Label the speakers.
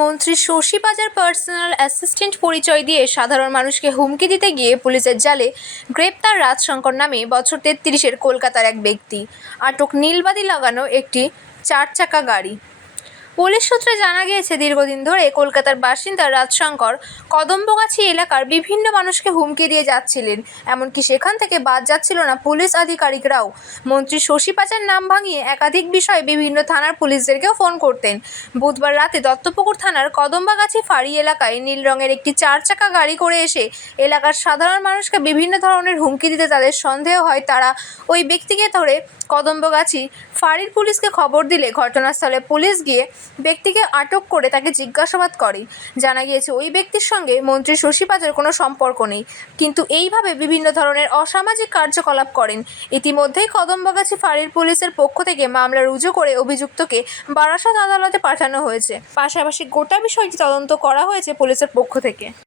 Speaker 1: মন্ত্রী শশী বাজার personal assistant পরিচয় দিয়ে সাধারণ মানুষকে হুমকি দিতে গিয়ে পুলিশের জালে গ্রেপ্তার রাজশঙ্কর নামে বছর তেত্রিশের কলকাতার এক ব্যক্তি। আটক নীলবাদী লাগানো একটি চার চাকা গাড়ি। পুলিশ সূত্রে জানা গিয়েছে, দীর্ঘদিন ধরে কলকাতার বাসিন্দা রাজশঙ্কর কদম্বগাছি এলাকার বিভিন্ন মানুষকে হুমকি দিয়ে যাচ্ছিলেন। এমনকি সেখান থেকে বাদ যাচ্ছিল না পুলিশ আধিকারিকরাও। মন্ত্রী শশী পাচার নাম ভাঙিয়ে একাধিক বিষয়ে বিভিন্ন থানার পুলিশদেরকেও ফোন করতেন। বুধবার রাতে দত্তপুকুর থানার কদম্বাগাছি ফাঁড়ি এলাকায় নীল রঙের একটি চার চাকা গাড়ি করে এসে এলাকার সাধারণ মানুষকে বিভিন্ন ধরনের হুমকি দিতে তাদের সন্দেহ হয়। তারা ওই ব্যক্তিকে ধরে কদম্বগাছি ফাঁড়ির পুলিশকে খবর দিলে ঘটনাস্থলে পুলিশ গিয়ে ব্যক্তিকে আটক করে তাকে জিজ্ঞাসাবাদ করে। জানা গিয়েছে, ওই ব্যক্তির সঙ্গে মন্ত্রী শশী পাজার কোনো সম্পর্ক নেই। কিন্তু এইভাবে বিভিন্ন ধরনের অসামাজিক কার্যকলাপ করেন। ইতিমধ্যেই কদম্বগাছি ফাঁড়ির পুলিশের পক্ষ থেকে মামলা রুজু করে অভিযুক্তকে বারাসাত আদালতে পাঠানো হয়েছে। পাশাপাশি গোটা বিষয়টি তদন্ত করা হয়েছে পুলিশের পক্ষ থেকে।